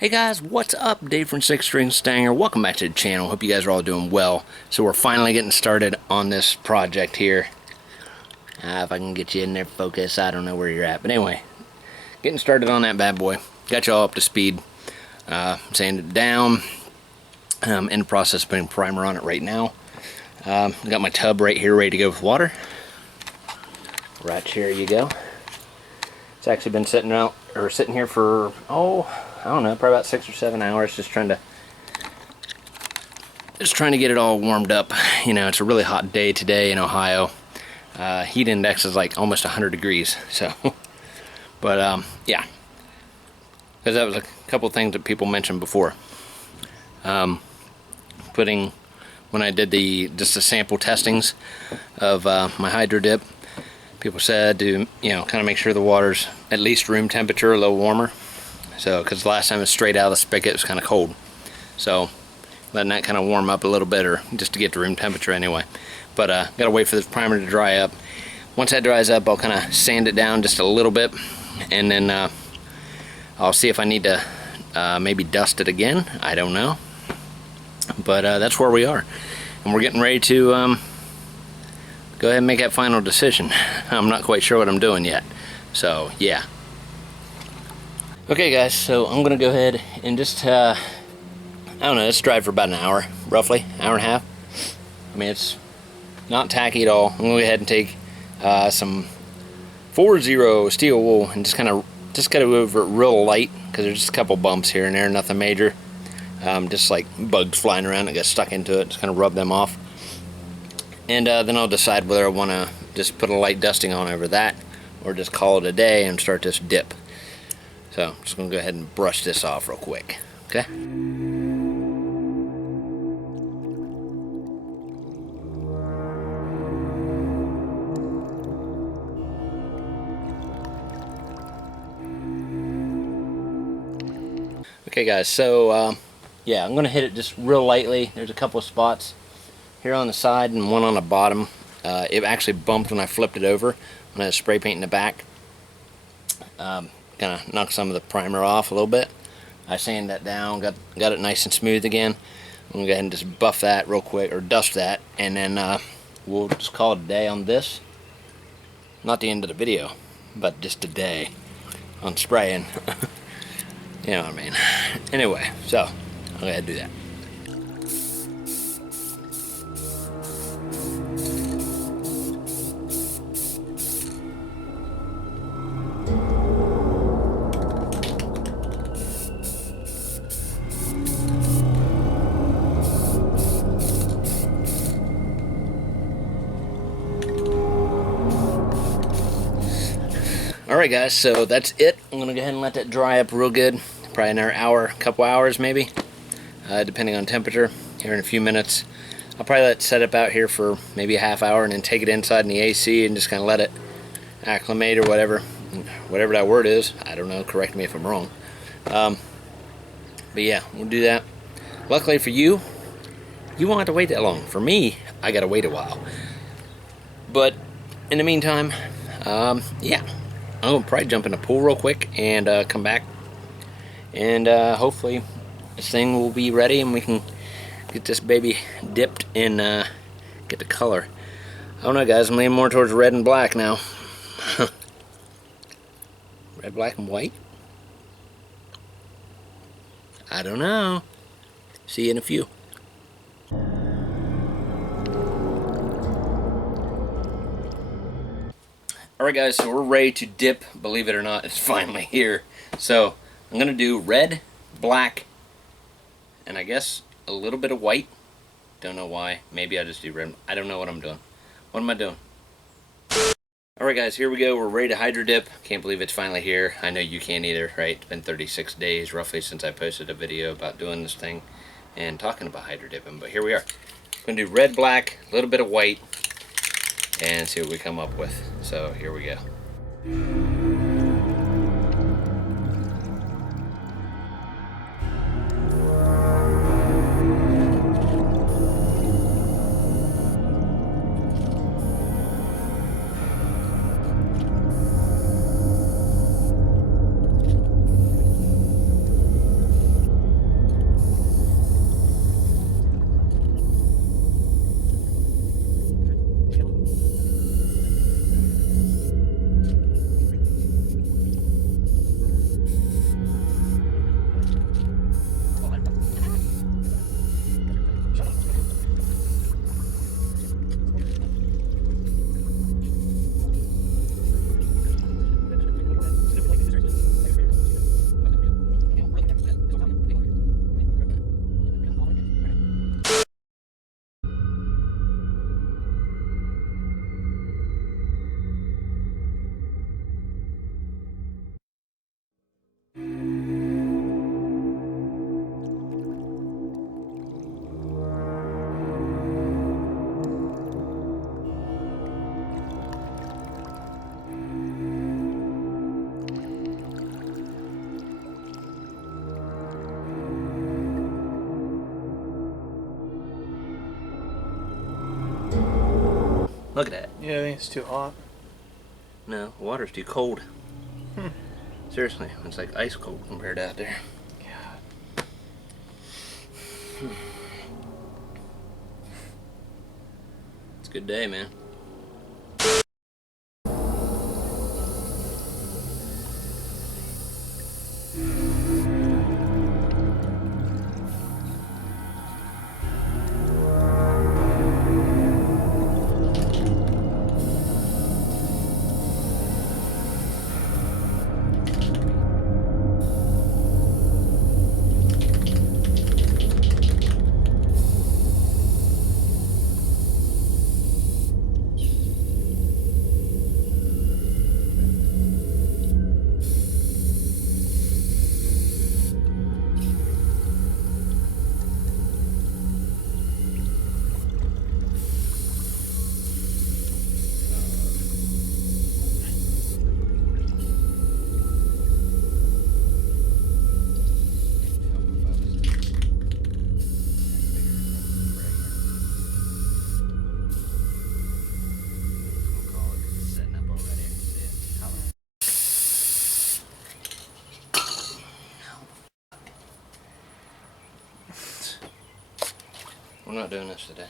Hey guys, what's up? Dave from Six String Stanger. Welcome back to the channel. Hope you guys are all doing well. So we're finally getting started on this project here. If I can get you in there, focus. I don't know where you're at, but anyway, getting started on that bad boy. Got you all up to speed. Sanded it down. In the process of putting primer on it right now. Got my tub right here, ready to go with water. Right here you go. It's actually been sitting here for I don't know, probably about 6 or 7 hours, just trying to get it all warmed up. You know, it's a really hot day today in Ohio. Heat index is like almost 100 degrees. So, but yeah, because that was a couple things that people mentioned before. When I did just the sample testings of my hydro dip, people said to kind of make sure the water's at least room temperature, a little warmer. So, because last time it was straight out of the spigot, it was kind of cold. So, letting that kind of warm up a little bit, or just to get to room temperature anyway. But gotta wait for this primer to dry up. Once that dries up, I'll kind of sand it down just a little bit, and then I'll see if I need to maybe dust it again. I don't know. But that's where we are, and we're getting ready to go ahead and make that final decision. I'm not quite sure what I'm doing yet. So, yeah. Okay guys, so I'm gonna go ahead and just I don't know, let's drive for about an hour, roughly, hour and a half. I mean, it's not tacky at all. I'm gonna go ahead and take some 4-0 steel wool and just get it over it real light, because there's just a couple bumps here and there, nothing major. Just like bugs flying around that get stuck into it, just kind of rub them off. And then I'll decide whether I want to just put a light dusting on over that, or just call it a day and start this dip. So, I'm just going to go ahead and brush this off real quick, okay? Okay guys, so yeah, I'm going to hit it just real lightly. There's a couple of spots here on the side and one on the bottom. It actually bumped when I flipped it over, when I was spray painting the back. Kind of knocked some of the primer off a little bit. I sanded that down, got it nice and smooth again. I'm going to go ahead and just buff that real quick, or dust that, and then we'll just call it a day on this. Not the end of the video, but just a day on spraying. You know what I mean. Anyway, so I'll go ahead and do that. Alright guys, so that's it. I'm going to go ahead and let that dry up real good. Probably another hour, couple hours maybe, depending on temperature, here in a few minutes. I'll probably let it set up out here for maybe a half hour, and then take it inside in the AC and just kind of let it acclimate, or whatever that word is. I don't know, correct me if I'm wrong. But yeah, we'll do that. Luckily for you, you won't have to wait that long. For me, I gotta wait a while. But in the meantime, yeah, I'm gonna probably jump in the pool real quick and come back, and hopefully this thing will be ready and we can get this baby dipped and get the color. I don't know guys, I'm leaning more towards red and black now. Red, black, and white? I don't know. See you in a few. Alright guys, so we're ready to dip. Believe it or not, it's finally here. So, I'm going to do red, black, and I guess a little bit of white. Don't know why. Maybe I just do red. I don't know what I'm doing. What am I doing? Alright guys, here we go. We're ready to hydro dip. Can't believe it's finally here. I know you can't either, right? It's been 36 days roughly since I posted a video about doing this thing and talking about hydro dipping, but here we are. I'm going to do red, black, a little bit of white, and see what we come up with. So here we go. Look at that. Yeah, I think it's too hot. No, the water's too cold. Seriously, it's like ice cold compared to out there. God. It's a good day, man. We're not doing this today.